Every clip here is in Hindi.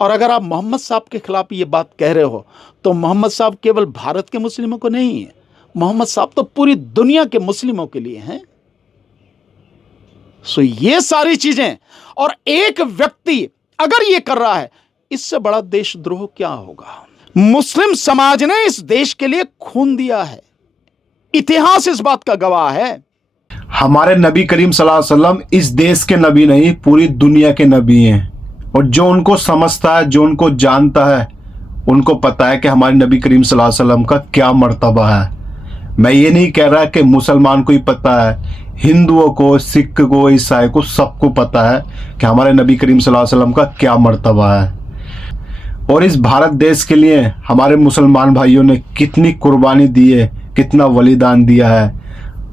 और अगर आप मोहम्मद साहब के खिलाफ ये बात कह रहे हो तो मोहम्मद साहब केवल भारत के मुस्लिमों को नहीं है, मोहम्मद साहब तो पूरी दुनिया के मुस्लिमों के लिए हैं। सो ये सारी चीजें, और एक व्यक्ति अगर ये कर रहा है, इससे बड़ा देशद्रोह क्या होगा। मुस्लिम समाज ने इस देश के लिए खून दिया है, इतिहास इस बात का गवाह है। हमारे नबी करीम सल्लल्लाहु अलैहि वसल्लम इस देश के नबी नहीं, पूरी दुनिया के नबी हैं। और जो उनको समझता है, जो उनको जानता है, उनको पता है कि हमारे नबी करीम सल्लल्लाहु अलैहि वसल्लम का क्या मर्तबा है। मैं ये नहीं कह रहा कि मुसलमान को ही पता है, हिंदुओं को, सिख को, ईसाई को, सबको पता है कि हमारे नबी करीम सल्लल्लाहु अलैहि वसल्लम का क्या मर्तबा है। और इस भारत देश के लिए हमारे मुसलमान भाइयों ने कितनी कुर्बानी दी है, कितना बलिदान दिया है।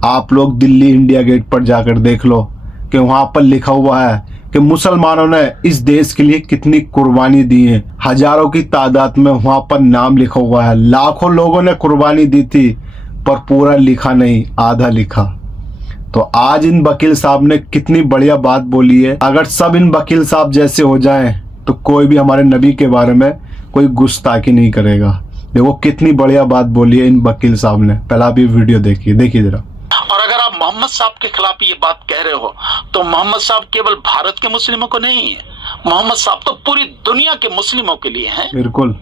आप लोग दिल्ली इंडिया गेट पर जाकर देख लो कि वहाँ पर लिखा हुआ है कि मुसलमानों ने इस देश के लिए कितनी कुर्बानी दी है। हजारों की तादाद में वहाँ पर नाम लिखा हुआ है। लाखों लोगों ने कुर्बानी दी थी, पर पूरा लिखा नहीं, आधा लिखा। तो आज इन वकील साहब ने कितनी बढ़िया बात बोली है। अगर सब इन वकील साहब जैसे हो जाएं तो कोई भी हमारे नबी के बारे में कोई गुस्ताखी नहीं करेगा। देखो कितनी बढ़िया बात बोली है इन वकील साहब ने। पहला भी वीडियो देखिए जरा। और अगर आप मोहम्मद साहब के खिलाफ ये बात कह रहे हो तो मोहम्मद साहब केवल भारत के मुस्लिमों को नहीं है, मोहम्मद साहब तो पूरी दुनिया के मुस्लिमों के लिए हैं। बिल्कुल।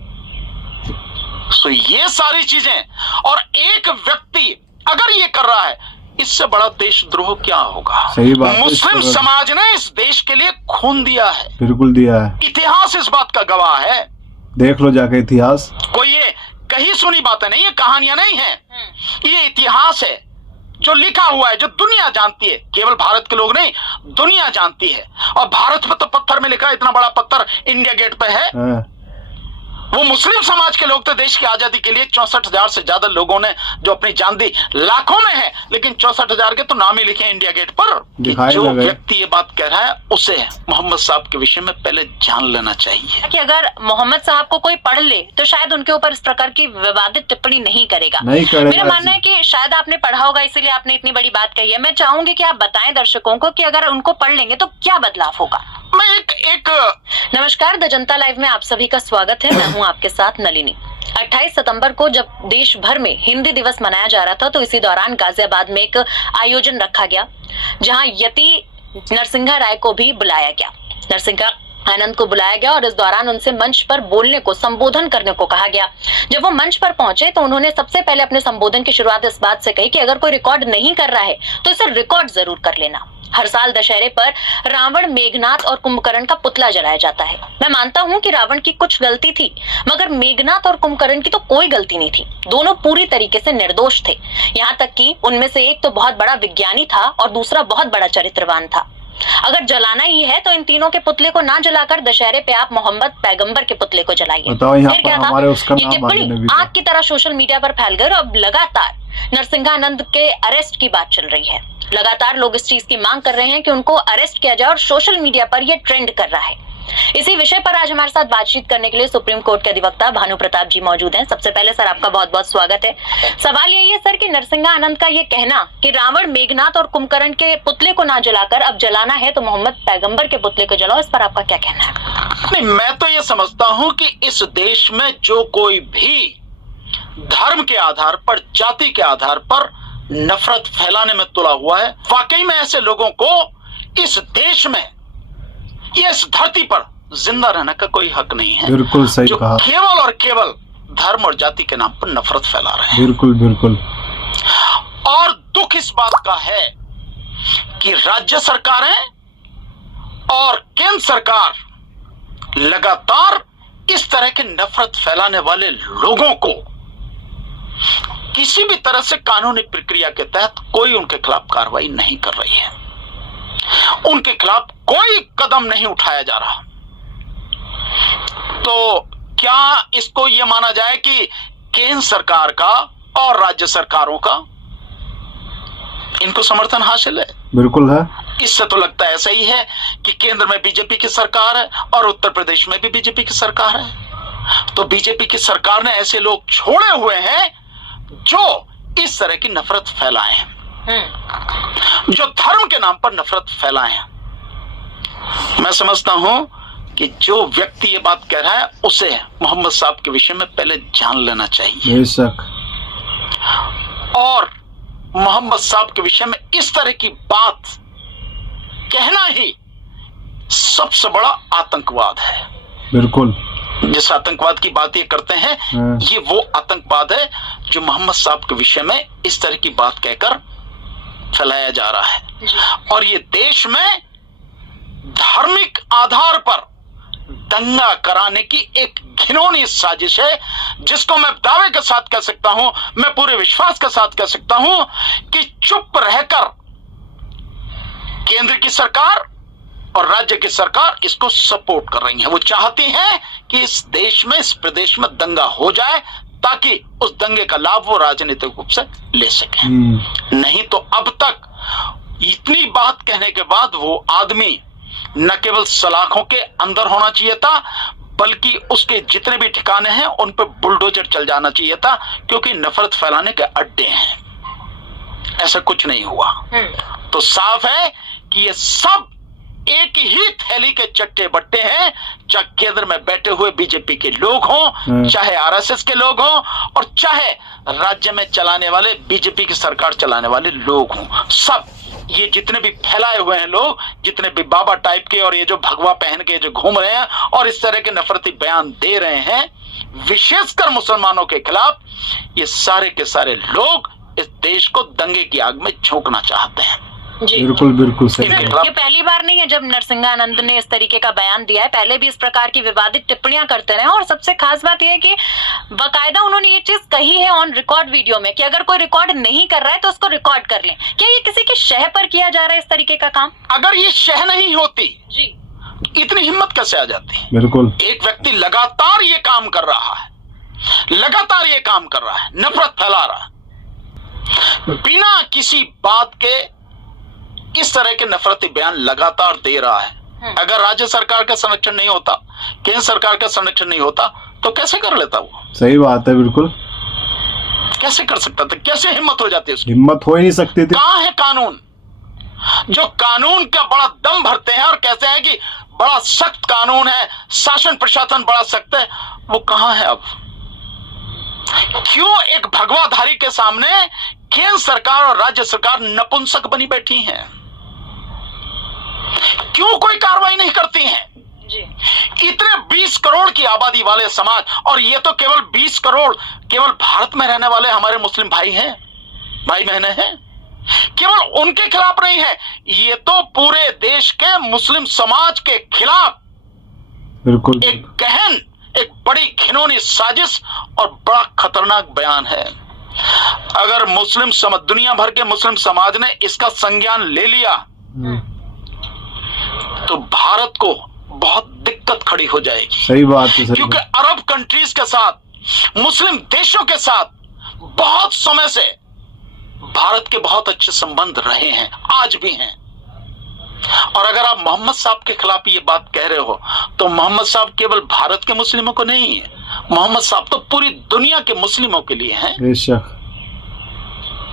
सो ये सारी चीजें, और एक व्यक्ति अगर ये कर रहा है, इससे बड़ा देशद्रोह क्या होगा। सही बात। मुस्लिम समाज ने इस देश के लिए खून दिया है, बिल्कुल दिया है। इतिहास इस बात का गवाह है। देख लो जाके इतिहास। कोई ये कहीं सुनी बातें नहीं है, कहानियां नहीं है, ये इतिहास है जो लिखा हुआ है, जो दुनिया जानती है। केवल भारत के लोग नहीं, दुनिया जानती है। और भारत में तो पत्थर में लिखा है, इतना बड़ा पत्थर इंडिया गेट पे है। वो मुस्लिम समाज के लोग तो देश की आजादी के लिए 64,000 से ज्यादा लोगों ने जो अपनी जान दी, लाखों में है, लेकिन 64,000 के तो नाम ही लिखे इंडिया गेट पर। जो व्यक्ति ये बात कह रहा है उसे मोहम्मद साहब के विषय में पहले जान लेना चाहिए कि अगर मोहम्मद साहब को कोई पढ़ ले तो शायद उनके ऊपर इस प्रकार की विवादित टिप्पणी नहीं करेगा। मेरा मानना है कि शायद आपने पढ़ा होगा, इसीलिए आपने इतनी बड़ी बात कही है। मैं चाहूंगी कि आप बताएं दर्शकों को कि अगर उनको पढ़ लेंगे तो क्या बदलाव होगा। मैं एक नमस्कार, द जनता लाइव में आप सभी का स्वागत है। मैं हूं आपके साथ नलिनी। 28 सितंबर को जब देश भर में हिंदी दिवस मनाया जा रहा था तो इसी दौरान गाजियाबाद में एक आयोजन रखा गया जहां यति नरसिंहा राय को भी बुलाया गया, नरसिंहा आनंद को बुलाया गया और इस दौरान उनसे मंच पर बोलने को, संबोधन करने को कहा गया। जब वो मंच पर पहुंचे तो उन्होंने सबसे पहले अपने संबोधन की शुरुआत इस बात से कही कि अगर कोई रिकॉर्ड नहीं कर रहा है तो इसे रिकॉर्ड जरूर कर लेना। हर साल दशहरे पर रावण, मेघनाथ और कुंभकर्ण का पुतला जलाया जाता है। मैं मानता हूं कि रावण की कुछ गलती थी, मगर मेघनाथ और कुंभकर्ण की तो कोई गलती नहीं थी। दोनों पूरी तरीके से निर्दोष थे। यहाँ तक कि उनमें से एक तो बहुत बड़ा विज्ञानी था और दूसरा बहुत बड़ा चरित्रवान था। अगर जलाना ही है तो इन तीनों के पुतले को ना जलाकर दशहरे पे आप मोहम्मद पैगंबर के पुतले को जलाइए। फिर क्या था, ये टिप्पणी आग की तरह सोशल मीडिया पर फैल गई और अब लगातार नरसिंहानंद के अरेस्ट की बात चल रही है। लगातार लोग इस चीज की मांग कर रहे हैं कि उनको अरेस्ट किया जाए और सोशल मीडिया पर ये ट्रेंड कर रहा है। इसी विषय पर आज हमारे साथ बातचीत करने के लिए सुप्रीम कोर्ट के अधिवक्ता भानु प्रताप जी मौजूद हैं। सबसे पहले सर आपका बहुत बहुत स्वागत है। सवाल यही है सर कि नरसिंहा आनंद का ये कहना कि रावण, मेघनाथ और कुंभकर्ण के पुतले को ना जलाकर अब जलाना है तो मोहम्मद पैगंबर के पुतले को जलाओ, इस पर आपका क्या कहना है। नहीं, मैं तो ये समझता हूं कि इस देश में जो कोई भी धर्म के आधार पर, जाति के आधार पर नफरत फैलाने में तुला हुआ है, वाकई में ऐसे लोगों को इस देश में, इस धरती पर जिंदा रहने का कोई हक नहीं है। बिल्कुल सही जो कहा। केवल और केवल धर्म और जाति के नाम पर नफरत फैला रहे हैं। बिल्कुल बिल्कुल। और दुख इस बात का है कि राज्य सरकारें और केंद्र सरकार लगातार इस तरह के नफरत फैलाने वाले लोगों को किसी भी तरह से कानूनी प्रक्रिया के तहत कोई उनके खिलाफ कार्रवाई नहीं कर रही है, उनके खिलाफ कोई कदम नहीं उठाया जा रहा। तो क्या इसको यह माना जाए कि केंद्र सरकार का और राज्य सरकारों का इनको समर्थन हासिल है? बिल्कुल है। इससे तो लगता है ऐसा ही है कि केंद्र में बीजेपी की सरकार है और उत्तर प्रदेश में भी बीजेपी की सरकार है। तो बीजेपी की सरकार ने ऐसे लोग छोड़े हुए हैं जो इस तरह की नफरत फैलाए हैं, जो धर्म के नाम पर नफरत फैलाए हैं। मैं समझता हूं कि जो व्यक्ति ये बात कह रहा है उसे मोहम्मद साहब के विषय में पहले जान लेना चाहिए, बेशक। और मोहम्मद साहब के विषय में इस तरह की बात कहना ही सबसे बड़ा आतंकवाद है। बिल्कुल। जिस आतंकवाद की बात ये करते हैं, ये वो आतंकवाद है जो मोहम्मद साहब के विषय में इस तरह की बात कहकर फैलाया जा रहा है। और ये देश में धार्मिक आधार पर दंगा कराने की एक घिनौनी साजिश है, जिसको मैं दावे के साथ कह सकता हूं, मैं पूरे विश्वास के साथ कह सकता हूं कि चुप रहकर केंद्र की सरकार और राज्य की सरकार इसको सपोर्ट कर रही है। वो चाहती हैं कि इस देश में, इस प्रदेश में दंगा हो जाए ताकि उस दंगे का लाभ वो राजनीतिक रूप से ले सके। नहीं तो अब तक इतनी बात कहने के बाद वो आदमी न केवल सलाखों के अंदर होना चाहिए था, बल्कि उसके जितने भी ठिकाने हैं उन पर बुलडोजर चल जाना चाहिए था, क्योंकि नफरत फैलाने के अड्डे हैं। ऐसा कुछ नहीं हुआ। तो साफ है कि ये सब एक ही थैली के चट्टे बट्टे हैं, चाहे केंद्र में बैठे हुए बीजेपी के लोग हों, चाहे आरएसएस के लोग हों, और चाहे राज्य में चलाने वाले बीजेपी की सरकार चलाने वाले लोग हों। सब ये जितने भी फैलाए हुए हैं लोग, जितने भी बाबा टाइप के और ये जो भगवा पहन के जो घूम रहे हैं और इस तरह के नफरती बयान दे रहे हैं विशेषकर मुसलमानों के खिलाफ, ये सारे के सारे लोग इस देश को दंगे की आग में झोंकना चाहते हैं। जी बिल्कुल बिल्कुल सही। ये पहली बार नहीं है जब नरसिंहानंद ने इस तरीके का बयान दिया है, पहले भी इस प्रकार की विवादित टिप्पणियां करते रहे। और सबसे खास बात यह है कि बाकायदा उन्होंने ये चीज कही है ऑन रिकॉर्ड वीडियो में कि अगर कोई रिकॉर्ड नहीं कर रहा है तो उसको रिकॉर्ड कर लें। क्या ये किसी की शह पर किया जा रहा है इस तरीके का काम? अगर ये शह नहीं होती जी, इतनी हिम्मत कैसे आ जाती? बिल्कुल। एक व्यक्ति लगातार ये काम कर रहा है, लगातार ये काम कर रहा है, नफरत फैला रहा है, बिना किसी बात के इस तरह के नफरती बयान लगातार दे रहा है। अगर राज्य सरकार का संरक्षण नहीं होता, केंद्र सरकार का संरक्षण नहीं होता, तो कैसे कर लेता वो? सही बात है, बिल्कुल। कैसे कर सकता था? कैसे हिम्मत हो जाती है उसकी? हिम्मत हो ही नहीं सकती थी। कहां है कानून? जो कानून का बड़ा दम भरते हैं और कहते हैं कि बड़ा सख्त कानून है, शासन प्रशासन बड़ा सख्त है, वो कहां है अब? क्यों एक भगवाधारी के सामने केंद्र सरकार और राज्य सरकार नपुंसक बनी बैठी हैं? क्यों कोई कार्रवाई नहीं करती हैं? इतने 20 करोड़ की आबादी वाले समाज, और ये तो केवल 20 करोड़ केवल भारत में रहने वाले हमारे मुस्लिम भाई हैं, भाई बहने हैं। केवल उनके खिलाफ नहीं है, ये तो पूरे देश के मुस्लिम समाज के खिलाफ बिल्कुल एक गहन, एक बड़ी घिनौनी साजिश और बड़ा खतरनाक बयान है। अगर मुस्लिम समाज, दुनिया भर के मुस्लिम समाज ने इसका संज्ञान ले लिया तो भारत को बहुत दिक्कत खड़ी हो जाएगी। सही बात है, सही क्योंकि बात। अरब कंट्रीज के साथ, मुस्लिम देशों के साथ बहुत समय से भारत के बहुत अच्छे संबंध रहे हैं, आज भी हैं। और अगर आप मोहम्मद साहब के खिलाफ ये बात कह रहे हो तो मोहम्मद साहब केवल भारत के मुस्लिमों को नहीं है, मोहम्मद साहब तो पूरी दुनिया के मुस्लिमों के लिए हैं। बेशक।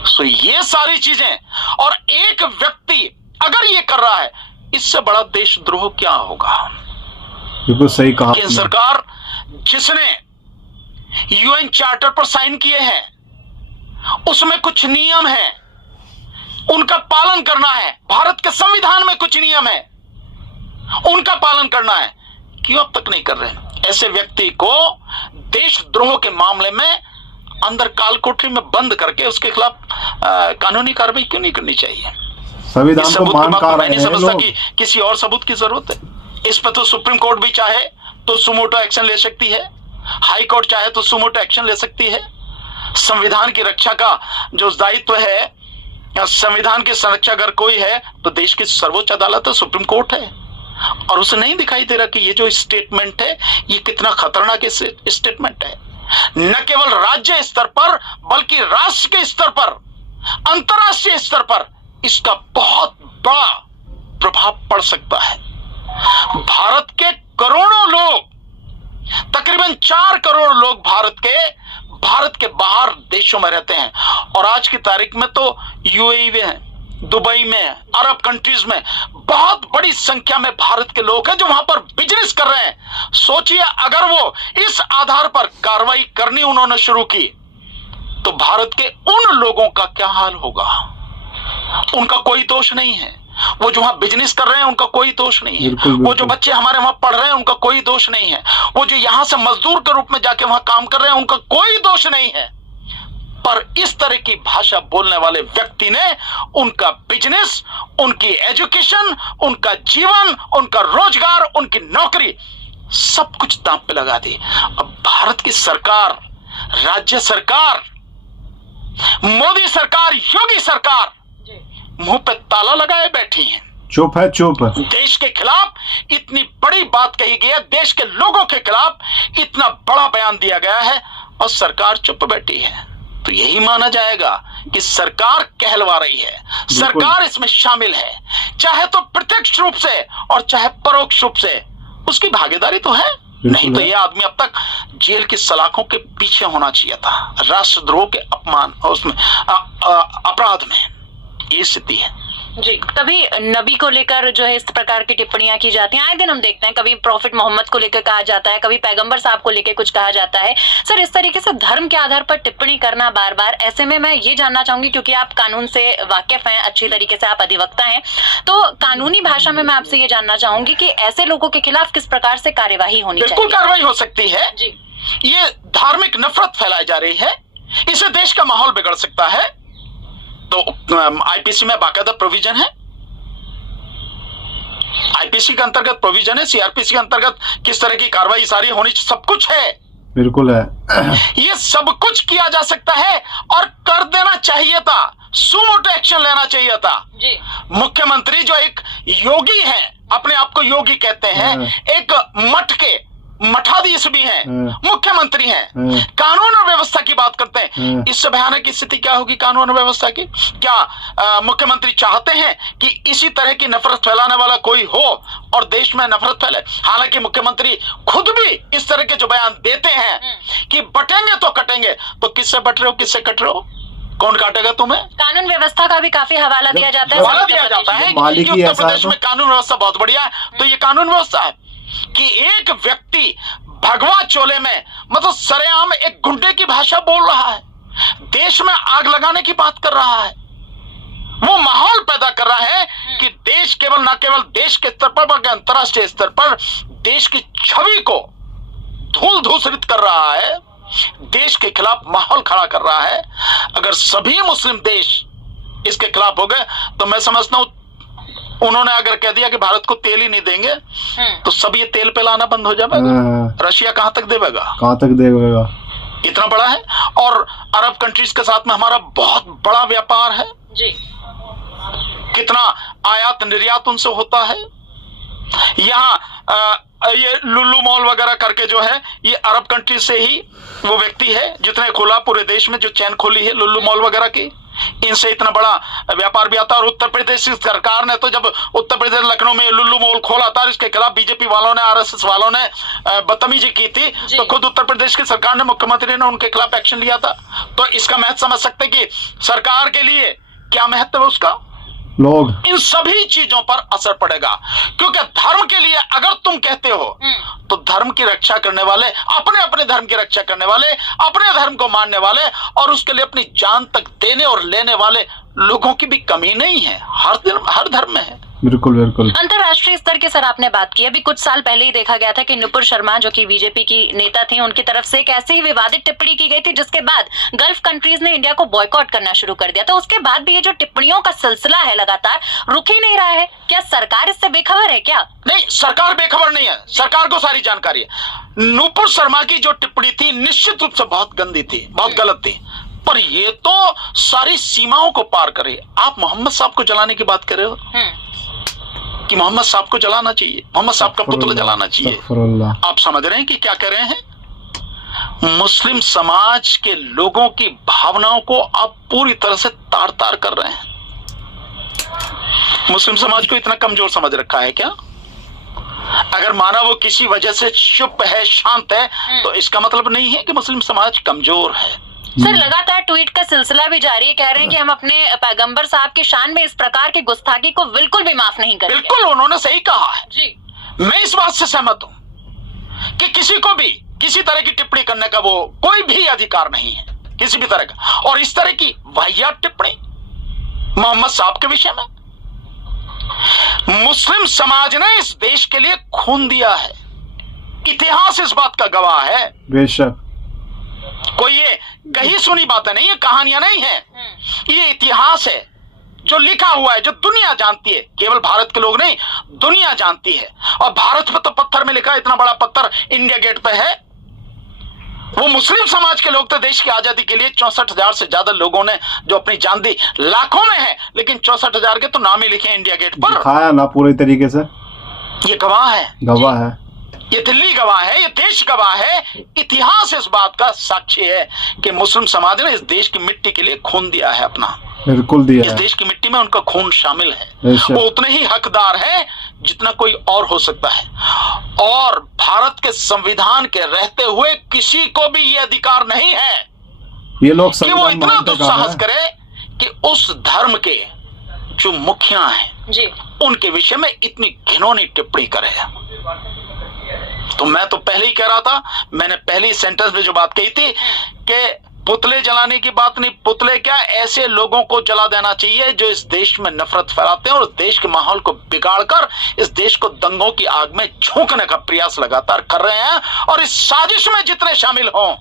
सो ये सारी चीजें, और एक व्यक्ति अगर ये कर रहा है, इससे बड़ा देशद्रोह क्या होगा? बिल्कुल सही कहा। केंद्र सरकार जिसने यूएन चार्टर पर साइन किए हैं, उसमें कुछ नियम हैं, उनका पालन करना है। भारत के संविधान में कुछ नियम है, उनका पालन करना है। क्यों अब तक नहीं कर रहे? ऐसे व्यक्ति को देशद्रोह के मामले में अंदर काल कोठरी में बंद करके उसके खिलाफ कानूनी कार्रवाई क्यों नहीं करनी चाहिए? संविधान को मान कर मैं नहीं समझता कि किसी और सबूत की जरूरत है। इस पर तो सुप्रीम कोर्ट भी चाहे तो सुमोटो एक्शन ले सकती है, हाई कोर्ट चाहे तो सुमोटो एक्शन ले सकती है। संविधान की रक्षा का जो दायित्व है, संविधान की संरक्षा अगर कोई है तो देश की सर्वोच्च अदालत है, सुप्रीम कोर्ट है। और उसे नहीं दिखाई दे रहा कि ये जो स्टेटमेंट है ये कितना खतरनाक स्टेटमेंट है। न केवल राज्य स्तर पर बल्कि राष्ट्र के स्तर पर, अंतरराष्ट्रीय स्तर पर इसका बहुत बड़ा प्रभाव पड़ सकता है। भारत के करोड़ों लोग, तकरीबन 4 करोड़ लोग भारत के बाहर देशों में रहते हैं, और आज की तारीख में तो यूएई में हैं, दुबई में, अरब कंट्रीज में बहुत बड़ी संख्या में भारत के लोग हैं जो वहां पर बिजनेस कर रहे हैं। सोचिए अगर वो इस आधार पर कार्रवाई करनी उन्होंने शुरू की तो भारत के उन लोगों का क्या हाल होगा। उनका कोई दोष नहीं है, वो जो वहां बिजनेस कर रहे हैं उनका कोई दोष नहीं है। बिल्कुल, बिल्कुल। वो जो बच्चे हमारे वहां पढ़ रहे हैं उनका कोई दोष नहीं है। वो जो यहां से मजदूर के रूप में जाके वहां काम कर रहे हैं उनका कोई दोष नहीं है। पर इस तरह की भाषा बोलने वाले व्यक्ति ने उनका बिजनेस, उनकी एजुकेशन, उनका जीवन, उनका रोजगार, उनकी नौकरी सब कुछ दांव पे लगा दी। अब भारत की सरकार, राज्य सरकार, मोदी सरकार, योगी सरकार मुंह पे ताला लगाए बैठी है, चुप है, चुप। देश के खिलाफ इतनी बड़ी बात कही गई है, देश के लोगों के खिलाफ इतना बड़ा बयान दिया गया है और सरकार चुप बैठी है। तो यही माना जाएगा कि सरकार कहलवा रही है, सरकार इसमें शामिल है, चाहे तो प्रत्यक्ष रूप से और चाहे परोक्ष रूप से उसकी भागीदारी तो है। नहीं तो ये आदमी अब तक जेल की सलाखों के पीछे होना चाहिए था, राष्ट्रद्रोह के अपमान और उसमें अपराध में। ये स्थिति है जी। कभी नबी को लेकर जो है इस प्रकार की टिप्पणियां की जाती हैं, आए दिन हम देखते हैं, कभी प्रॉफिट मोहम्मद को लेकर कहा जाता है, कभी पैगंबर साहब को लेकर कुछ कहा जाता है। सर, इस तरीके से धर्म के आधार पर टिप्पणी करना बार बार, ऐसे में मैं ये जानना चाहूंगी, क्योंकि आप कानून से वाकिफ हैं, अच्छी तरीके से आप अधिवक्ता हैं, तो कानूनी भाषा में मैं आपसे ये जानना चाहूंगी कि ऐसे लोगों के खिलाफ किस प्रकार से कार्यवाही होनी चाहिए। बिल्कुल कार्रवाई हो सकती है जी। ये धार्मिक नफरत फैलाई जा रही है, इससे देश का माहौल बिगड़ सकता है। तो आईपीसी में बाकायदा प्रोविजन है, आईपीसी के अंतर्गत प्रोविजन है, सीआरपीसी के अंतर्गत किस तरह की कार्रवाई सारी होनी, सब कुछ है। बिल्कुल है। ये सब कुछ किया जा सकता है और कर देना चाहिए था, सुमोटो एक्शन लेना चाहिए था जी। मुख्यमंत्री जो एक योगी है, अपने आप को योगी कहते हैं, एक मठ के मठाधीश भी हैं, मुख्यमंत्री हैं, कानून और व्यवस्था की बात करते हैं। इससे भयानक स्थिति क्या होगी कानून और व्यवस्था की? क्या मुख्यमंत्री चाहते हैं कि इसी तरह की नफरत फैलाने वाला कोई हो और देश में नफरत फैले? हालांकि मुख्यमंत्री खुद भी इस तरह के जो बयान देते हैं कि बटेंगे तो कटेंगे, तो किससे बट रहे हो, किससे कट रहे हो, कौन काटेगा तुम्हें? कानून व्यवस्था का भी काफी हवाला दिया जाता है, हवाला दिया जाता है कि उत्तर प्रदेश में कानून व्यवस्था बहुत बढ़िया है। तो ये कानून व्यवस्था है कि एक व्यक्ति भगवा चोले में, मतलब सरेआम एक गुंडे की भाषा बोल रहा है, देश में आग लगाने की बात कर रहा है, वो माहौल पैदा कर रहा है कि देश केवल न केवल देश के स्तर पर बल्कि अंतर्राष्ट्रीय स्तर पर देश की छवि को धूल धूसरित कर रहा है, देश के खिलाफ माहौल खड़ा कर रहा है। अगर सभी मुस्लिम देश इसके खिलाफ हो गए तो मैं समझता हूं, उन्होंने अगर कह दिया कि भारत को तेल ही नहीं देंगे तो सब ये तेल पे लाना बंद हो जाएगा। रशिया कहां तक देगा, कहां तक देगा? इतना बड़ा है। और अरब कंट्रीज के साथ में हमारा बहुत बड़ा व्यापार है जी। कितना आयात निर्यात उनसे होता है। यहाँ ये लुल्लू मॉल वगैरह करके जो है, ये अरब कंट्री से ही वो व्यक्ति है जितने खोला पूरे देश में, जो चैन खोली है लुल्लू मॉल वगैरह की, इनसे इतना बड़ा व्यापार भी आता है। और उत्तर प्रदेश की सरकार ने तो जब उत्तर प्रदेश लखनऊ में लुल्लू मॉल खोला था, इसके खिलाफ बीजेपी वालों ने, आरएसएस वालों ने बदतमीजी की थी, तो खुद उत्तर प्रदेश की सरकार ने, मुख्यमंत्री ने उनके खिलाफ एक्शन लिया था। तो इसका महत्व समझ सकते कि सरकार के लिए क्या महत्व है उसका। लोग इन सभी चीजों पर असर पड़ेगा, क्योंकि धर्म के लिए अगर तुम कहते हो तो धर्म की रक्षा करने वाले, अपने अपने धर्म की रक्षा करने वाले, अपने धर्म को मानने वाले और उसके लिए अपनी जान तक देने और लेने वाले लोगों की भी कमी नहीं है, हर धर्म में है। बिल्कुल बिल्कुल। अंतरराष्ट्रीय स्तर की सर आपने बात की, अभी कुछ साल पहले ही देखा गया था कि नुपुर शर्मा जो कि बीजेपी की नेता थी, उनकी तरफ से एक ऐसी ही विवादित टिप्पणी की गई थी जिसके बाद गल्फ कंट्रीज ने इंडिया को बॉयकॉट करना शुरू कर दिया। तो उसके बाद भी ये जो टिप्पणियों का सिलसिला है लगातार रुक ही नहीं रहा है। क्या सरकार इससे बेखबर है क्या? नहीं, सरकार बेखबर नहीं है, सरकार को सारी जानकारी है। नुपुर शर्मा की जो टिप्पणी थी निश्चित रूप से बहुत गंदी थी, बहुत गलत थी, पर ये तो सारी सीमाओं को पार करे। आप मोहम्मद साहब को जलाने की बात कर रहे हो कि मोहम्मद साहब को जलाना चाहिए, मोहम्मद साहब का पुतला जलाना चाहिए। आप समझ रहे हैं कि क्या कर रहे हैं? मुस्लिम समाज के लोगों की भावनाओं को आप पूरी तरह से तार तार कर रहे हैं। मुस्लिम समाज को इतना कमजोर समझ रखा है क्या? अगर माना वो किसी वजह से चुप है, शांत है, तो इसका मतलब नहीं है कि मुस्लिम समाज कमजोर है। सर लगातार ट्वीट का सिलसिला भी जारी है, कह रहे हैं कि हम अपने पैगंबर साहब की शान में इस प्रकार की गुस्ताखी को बिल्कुल भी माफ नहीं करेंगे। बिल्कुल, उन्होंने सही कहा है जी। मैं इस बात से सहमत हूं कि किसी को भी किसी तरह की टिप्पणी करने का वो कोई भी अधिकार नहीं है, किसी भी तरह का। और इस तरह की वाहियात टिप्पणी मोहम्मद साहब के विषय में, मुस्लिम समाज ने इस देश के लिए खून दिया है, इतिहास इस बात का गवाह है। बेशक, कोई ये कही सुनी बातें नहीं है, कहानियां नहीं है, ये इतिहास है जो लिखा हुआ है, जो दुनिया जानती है। केवल भारत के लोग नहीं, दुनिया जानती है। और भारत पे तो पत्थर में लिखा है, इतना बड़ा पत्थर इंडिया गेट पे है। वो मुस्लिम समाज के लोग तो देश की आजादी के लिए 64,000 से ज्यादा लोगों ने जो अपनी जान दी, लाखों में है, लेकिन 64,000 के तो नाम ही लिखे हैं इंडिया गेट पर। दिखाया ना पूरे तरीके से, ये गवाह है, गवाह है। ये दिल्ली गवाह है, ये देश गवाह है। इतिहास इस बात का साक्षी है कि मुस्लिम समाज ने इस देश की मिट्टी के लिए खून दिया है अपना। बिल्कुल दिया इस है। देश की मिट्टी में उनका खून शामिल है, बेशक। वो उतने ही हकदार है जितना कोई और हो सकता है। और भारत के संविधान के रहते हुए किसी को भी ये अधिकार नहीं है ये लोग कि वो संविधान इतना मानते कहाँ दुस्साहस हैं? करे कि उस धर्म के जो मुखिया हैं जी। उनके विषय में इतनी घिनौनी टिप्पणी करे। तो मैं तो पहले ही कह रहा था, मैंने पहली सेंटेंस में जो बात कही थी कि पुतले जलाने की बात नहीं, पुतले क्या, ऐसे लोगों को जला देना चाहिए जो इस देश में नफरत फैलाते हैं और देश के माहौल को बिगाड़कर इस देश को दंगों की आग में झोंकने का प्रयास लगातार कर रहे हैं। और इस साजिश में जितने शामिल हों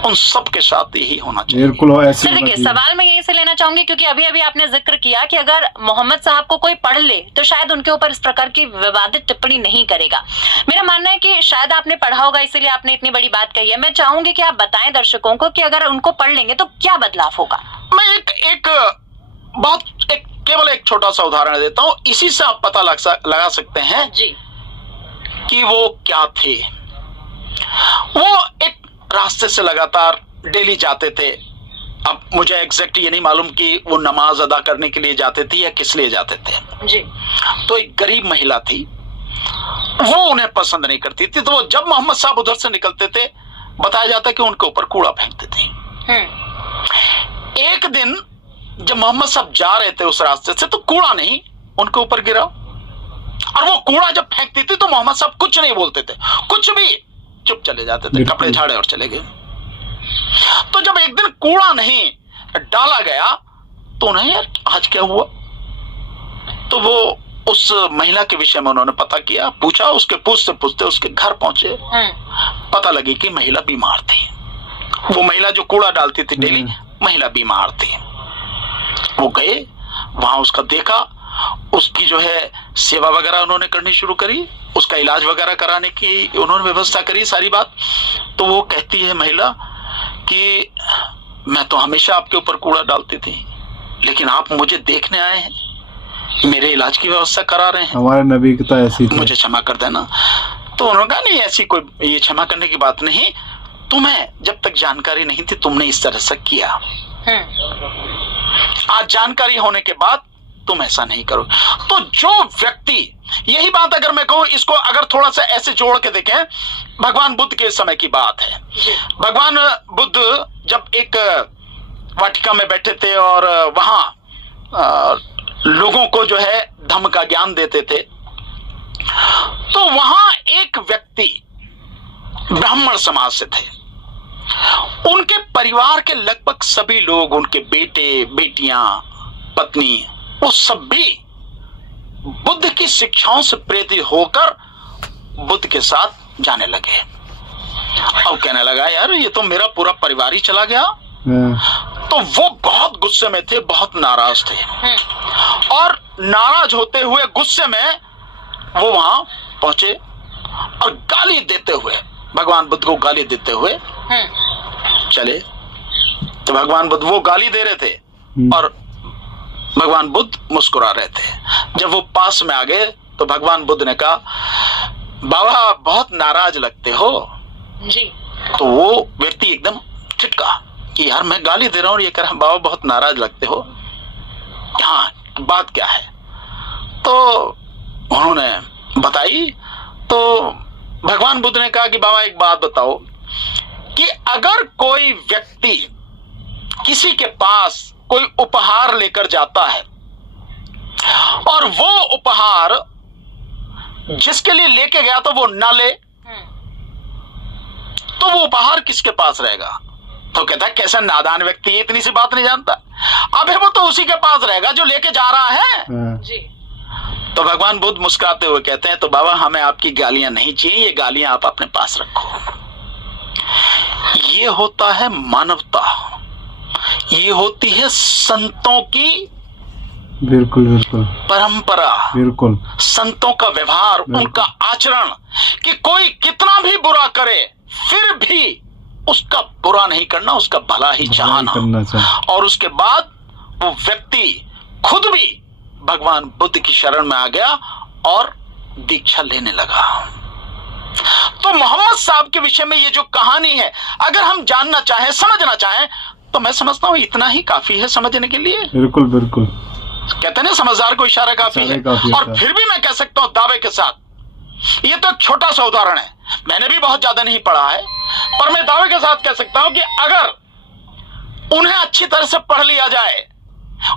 उन सब के साथ ही होना चाहिए। बिल्कुल ऐसे सर देखिए, सवाल मैं यहीं से लेना चाहूंगी क्योंकि अभी अभी आपने जिक्र किया कि अगर मोहम्मद साहब को कोई पढ़ ले तो शायद उनके ऊपर इस प्रकार की विवादित टिप्पणी नहीं करेगा। मेरा मानना है कि शायद आपने पढ़ा होगा, इसीलिए आपने इतनी बड़ी बात कही है। मैं चाहूंगी कि आप बताएं दर्शकों को कि अगर उनको पढ़ लेंगे तो क्या बदलाव होगा। मैं केवल एक छोटा सा उदाहरण देता हूं, इसी से आप पता लगा सकते हैं जी कि वो क्या थे। वो एक रास्ते से लगातार डेली जाते थे। अब मुझे एग्जैक्ट ये नहीं मालूम कि वो नमाज अदा करने के लिए जाते थे या किस लिए जाते थे। जी। तो एक गरीब महिला थी, वो उन्हें पसंद नहीं करती थी, तो वो जब मोहम्मद साहब उधर से निकलते थे बताया जाता कि उनके ऊपर कूड़ा फेंकते थे। एक दिन जब मोहम्मद साहब जा रहे थे उस रास्ते से तो कूड़ा नहीं उनके ऊपर गिरा, और वो कूड़ा जब फेंकती थी तो मोहम्मद साहब कुछ नहीं बोलते थे, कुछ भी, चुप चले जाते थे, कपड़े झाड़े और चले गए। तो जब एक दिन कूड़ा नहीं डाला गया तो उन्हें यार आज क्या हुआ, तो वो उस महिला के विषय में उन्होंने पता किया, पूछा, उसके पूछते पूछते उसके घर पहुंचे, पता लगी कि महिला बीमार थी। वो महिला जो कूड़ा डालती थी डेली, महिला बीमार थी। वो गए वहां, उसका देखा, उसकी जो है सेवा वगैरह उन्होंने करनी शुरू करी, उसका इलाज वगैरह कराने की उन्होंने व्यवस्था करी, सारी बात। तो वो कहती है महिला कि मैं तो हमेशा आपके ऊपर कूड़ा डालती थी, लेकिन आप मुझे देखने आए हैं, मेरे इलाज की व्यवस्था करा रहे हैं, हमारे नबी की तो ऐसी थी। मुझे क्षमा कर देना। तो उन्होंने कहा नहीं, ऐसी कोई ये क्षमा करने की बात नहीं, तुम्हें जब तक जानकारी नहीं थी तुमने इस तरह से किया, आज जानकारी होने के बाद तुम ऐसा नहीं करो। तो जो व्यक्ति, यही बात अगर मैं कहूं, इसको अगर थोड़ा सा ऐसे जोड़ के देखें, भगवान बुद्ध के समय की बात है। भगवान बुद्ध जब एक वाटिका में बैठे थे और वहां लोगों को जो है धम्म का ज्ञान देते थे, तो वहां एक व्यक्ति ब्राह्मण समाज से थे। उनके परिवार के लगभग सभी लोग, उनके बेटे बेटियां, पत्नी, वो सब भी बुद्ध की शिक्षाओं से प्रेरित होकर बुद्ध के साथ जाने लगे। अब कहने लगा यार ये तो मेरा पूरा परिवार ही चला गया। तो वो बहुत गुस्से में थे, बहुत नाराज थे, और नाराज होते हुए गुस्से में वो वहां पहुंचे और गाली देते हुए, भगवान बुद्ध को गाली देते हुए चले। तो भगवान बुद्ध वो गाली दे रहे थे और भगवान बुद्ध मुस्कुरा रहे थे। जब वो पास में आ गए तो भगवान बुद्ध ने कहा, बाबा बहुत नाराज लगते हो जी। तो वो व्यक्ति एकदम छिटका कि यार मैं गाली दे रहा हूं, ये कह रहा बाबा बहुत नाराज लगते हो, हाँ बात क्या है। तो उन्होंने बताई। तो भगवान बुद्ध ने कहा कि बाबा एक बात बताओ कि अगर कोई व्यक्ति किसी के पास कोई उपहार लेकर जाता है और वो उपहार जिसके लिए लेके गया तो वो ना ले, तो वो उपहार किसके पास रहेगा? तो कहता है कैसा नादान व्यक्ति है, इतनी सी बात नहीं जानता। अबे वो तो उसी के पास रहेगा जो लेके जा रहा है जी। तो भगवान बुद्ध मुस्कुराते हुए कहते हैं तो बाबा हमें आपकी गालियां नहीं चाहिए, ये गालियां आप अपने पास रखो। ये होता है मानवता, ये होती है संतों की बिल्कुल बिल्कुल परंपरा, बिल्कुल संतों का व्यवहार, उनका आचरण, कि कोई कितना भी बुरा करे फिर भी उसका बुरा नहीं करना, उसका भला ही चाहना। करना चाहिए। और उसके बाद वो व्यक्ति खुद भी भगवान बुद्ध की शरण में आ गया और दीक्षा लेने लगा। तो मोहम्मद साहब के विषय में ये जो कहानी है, अगर हम जानना चाहें, समझना चाहें, तो मैं समझता हूं इतना ही काफी है समझने के लिए। बिल्कुल बिल्कुल, कहते हैं ना समझदार को इशारा काफी है। और फिर भी मैं कह सकता हूं दावे के साथ, ये तो एक छोटा सा उदाहरण है, मैंने भी बहुत ज्यादा नहीं पढ़ा है, पर मैं दावे के साथ कह सकता हूं कि अगर उन्हें अच्छी तरह से पढ़ लिया जाए,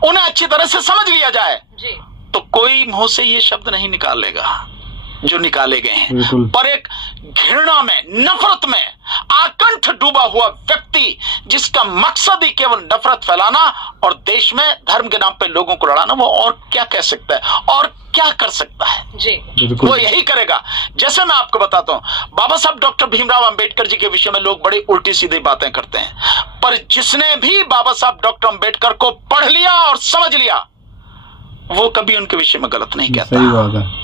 उन्हें अच्छी तरह से समझ लिया जाए जी। तो कोई मुंह से ये शब्द नहीं निकालेगा जो निकाले गए हैं। पर एक घृणा में, नफरत में आकंठ डूबा हुआ व्यक्ति जिसका मकसद ही केवल नफरत फैलाना और देश में धर्म के नाम पे लोगों को लड़ाना, वो और क्या कह सकता है और क्या कर सकता है जी। वो यही करेगा। जैसे मैं आपको बताता हूं, बाबा साहब डॉक्टर भीमराव अंबेडकर जी के विषय में लोग बड़ी उल्टी सीधी बातें करते हैं, पर जिसने भी बाबा साहब डॉक्टर अंबेडकर को पढ़ लिया और समझ लिया वो कभी उनके विषय में गलत नहीं कहता। सही बात है।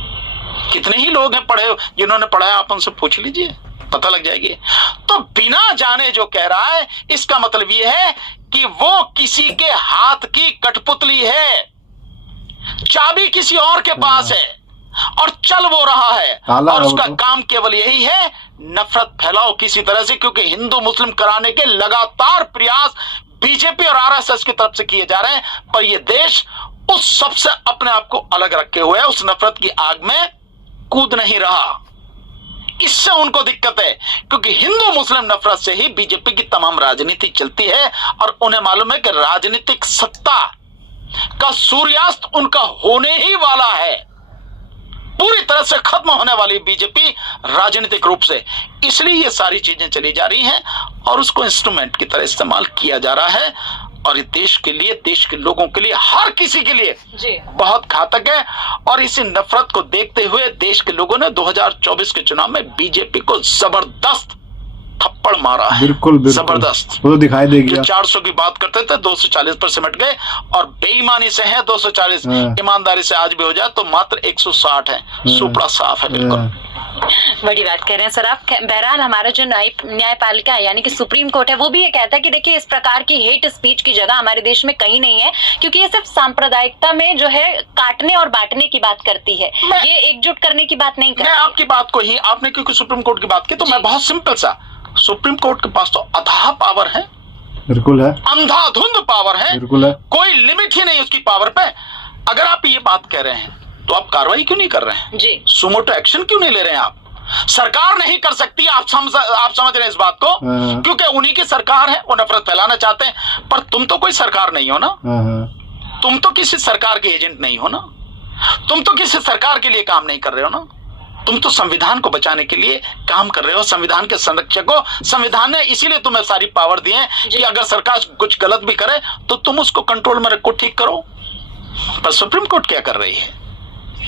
कितने ही लोग हैं पढ़े, जिन्होंने पढ़ा है, आप उनसे पूछ लीजिए, पता लग जाएगी। तो बिना जाने जो कह रहा है, इसका मतलब यह है कि वो किसी के हाथ की कठपुतली है, चाबी किसी और के पास है और चल वो रहा है, और उसका काम केवल यही है नफरत फैलाओ किसी तरह से, क्योंकि हिंदू मुस्लिम कराने के लगातार प्रयास बीजेपी और आरएसएस की तरफ से किए जा रहे हैं, पर यह देश उस सबसे अपने आप को अलग रखे हुए है, उस नफरत की आग में कूद नहीं रहा। इससे उनको दिक्कत है, क्योंकि हिंदू मुस्लिम नफरत से ही बीजेपी की तमाम राजनीति चलती है, और उन्हें मालूम है कि राजनीतिक सत्ता का सूर्यास्त उनका होने ही वाला है, पूरी तरह से खत्म होने वाली बीजेपी राजनीतिक रूप से। इसलिए ये सारी चीजें चली जा रही हैं और उसको इंस्ट्रूमेंट की तरह इस्तेमाल किया जा रहा है, और ये देश के लिए, देश के लोगों के लिए, हर किसी के लिए जी। बहुत घातक है। और इसी नफरत को देखते हुए देश के लोगों ने 2024 के चुनाव में बीजेपी को जबरदस्त थप्पड़ मारा है। बिल्कुल बिल्कुल, जबरदस्त। वो तो दिखाई देगी। जो 400 की बात करते थे 240 पर सिमट गए, और बेईमानी से है 240, ईमानदारी से आज भी हो जाए तो मात्र 160 है। सुपड़ा साफ है बिल्कुल। बड़ी बात कह रहे हैं सर आप। बहरहाल हमारा जो न्यायपालिका है यानी कि सुप्रीम कोर्ट है, वो भी ये कहता है कि देखिए इस प्रकार की हेट स्पीच की जगह हमारे देश में कहीं नहीं है, क्योंकि ये सिर्फ सांप्रदायिकता में जो है काटने और बांटने की बात करती है, ये एकजुट करने की बात नहीं करती। मैं आपकी बात को ही, आपने क्योंकि सुप्रीम कोर्ट की बात की, तो मैं बहुत सिंपल सा, सुप्रीम कोर्ट के पास तो अथाह पावर है, बिल्कुल है, अंधाधुंध पावर है, बिल्कुल है, कोई लिमिट ही नहीं उसकी पावर पे। अगर आप ये बात कह रहे हैं तो आप कार्रवाई क्यों नहीं कर रहे हैं जी? सुमोटो एक्शन क्यों नहीं ले रहे हैं आप? सरकार नहीं कर सकती, आप समझ रहे हैं इस बात को, क्योंकि उन्हीं की सरकार है, वो नफरत फैलाना चाहते हैं। पर तुम तो कोई सरकार नहीं हो ना, तुम तो किसी सरकार के एजेंट नहीं हो ना, तुम तो किसी सरकार के लिए काम नहीं कर रहे हो ना, तुम तो संविधान को बचाने के लिए काम कर रहे हो, संविधान के संरक्षक हो। संविधान ने इसीलिए तुम्हें सारी पावर दी है कि अगर सरकार कुछ गलत भी करे तो तुम उसको कंट्रोल में रखो, ठीक करो। पर सुप्रीम कोर्ट क्या कर रही है?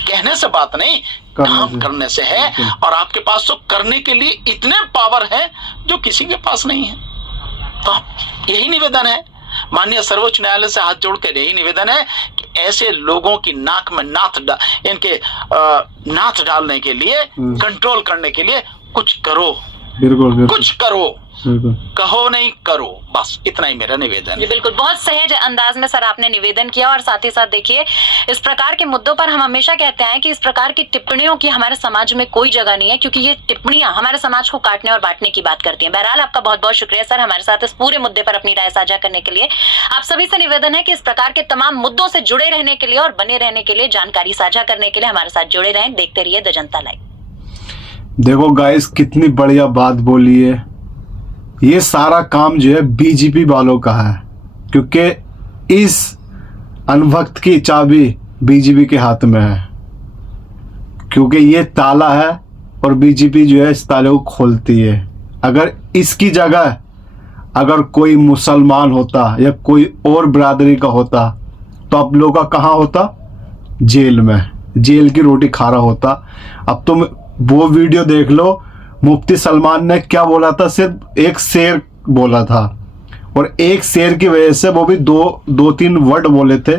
कहने से बात नहीं, काम करने से है, और आपके पास तो करने के लिए इतने पावर है जो किसी के पास नहीं है। तो यही निवेदन है, माननीय सर्वोच्च न्यायालय से हाथ जोड़ कर यही निवेदन है कि ऐसे लोगों की नाक में इनके नाथ डालने के लिए, कंट्रोल करने के लिए कुछ करो। बिल्कुल, कुछ करो, कहो नहीं करो, बस इतना ही मेरा निवेदन है। बिल्कुल, बहुत सहज अंदाज में सर आपने निवेदन किया, और साथ ही साथ देखिए इस प्रकार के मुद्दों पर हम हमेशा कहते हैं कि इस प्रकार की टिप्पणियों की हमारे समाज में कोई जगह नहीं है, क्योंकि ये टिप्पणियां हमारे समाज को काटने और बांटने की बात करती हैं। बहरहाल आपका बहुत बहुत शुक्रिया सर हमारे साथ इस पूरे मुद्दे पर अपनी राय साझा करने के लिए। आप सभी से निवेदन है कि इस प्रकार के तमाम मुद्दों से जुड़े रहने के लिए और बने रहने के लिए, जानकारी साझा करने के लिए हमारे साथ जुड़े रहें। देखते रहिए द जनता लाइव। देखो गाइस, कितनी बढ़िया बात बोली है, ये सारा काम जो है बीजेपी वालों का है, क्योंकि इस अनवक्त की चाबी बीजेपी के हाथ में है, क्योंकि ये ताला है और बीजेपी जो है इस ताले को खोलती है। अगर इसकी जगह अगर कोई मुसलमान होता या कोई और बिरादरी का होता तो आप लोगों का कहाँ होता? जेल में, जेल की रोटी खा रहा होता। अब तुम वो वीडियो देख लो, मुफ्ती सलमान ने क्या बोला था? सिर्फ एक शेर बोला था, और एक शेर की वजह से, वो भी दो तीन वर्ड बोले थे,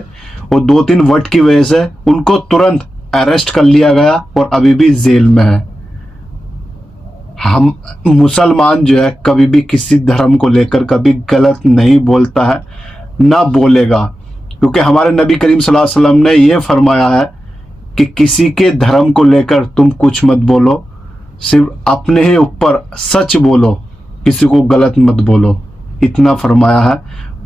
और 2-3 वर्ड की वजह से उनको तुरंत अरेस्ट कर लिया गया और अभी भी जेल में है। हम मुसलमान जो है कभी भी किसी धर्म को लेकर कभी गलत नहीं बोलता है, ना बोलेगा, क्योंकि हमारे नबी करीम सल्लल्लाहु अलैहि वसल्लम ने ये फरमाया है कि किसी के धर्म को लेकर तुम कुछ मत बोलो, सिर्फ अपने ही ऊपर सच बोलो, किसी को गलत मत बोलो, इतना फरमाया है।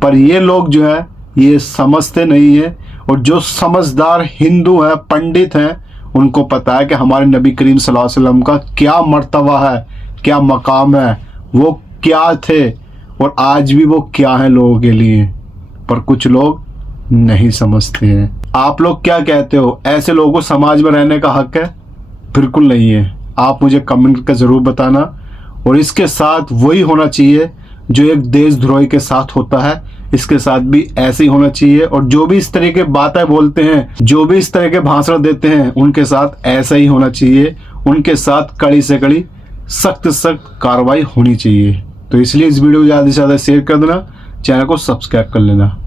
पर ये लोग जो है ये समझते नहीं है, और जो समझदार हिंदू हैं, पंडित हैं, उनको पता है कि हमारे नबी करीम सल्लल्लाहु अलैहि वसल्लम का क्या मर्तबा है, क्या मकाम है, वो क्या थे और आज भी वो क्या है लोगों के लिए। पर कुछ लोग नहीं समझते हैं। आप लोग क्या कहते हो? ऐसे लोगों को समाज में रहने का हक है? बिल्कुल नहीं है। आप मुझे कमेंट कर ज़रूर बताना। और इसके साथ वही होना चाहिए जो एक देशद्रोही के साथ होता है, इसके साथ भी ऐसे ही होना चाहिए। और जो भी इस तरह के बातें बोलते हैं, जो भी इस तरह के भाषण देते हैं, उनके साथ ऐसा ही होना चाहिए। उनके साथ कड़ी से कड़ी सख्त कार्रवाई होनी चाहिए। तो इसलिए इस वीडियो को ज़्यादा से ज़्यादा शेयर कर देना, चैनल को सब्सक्राइब कर लेना।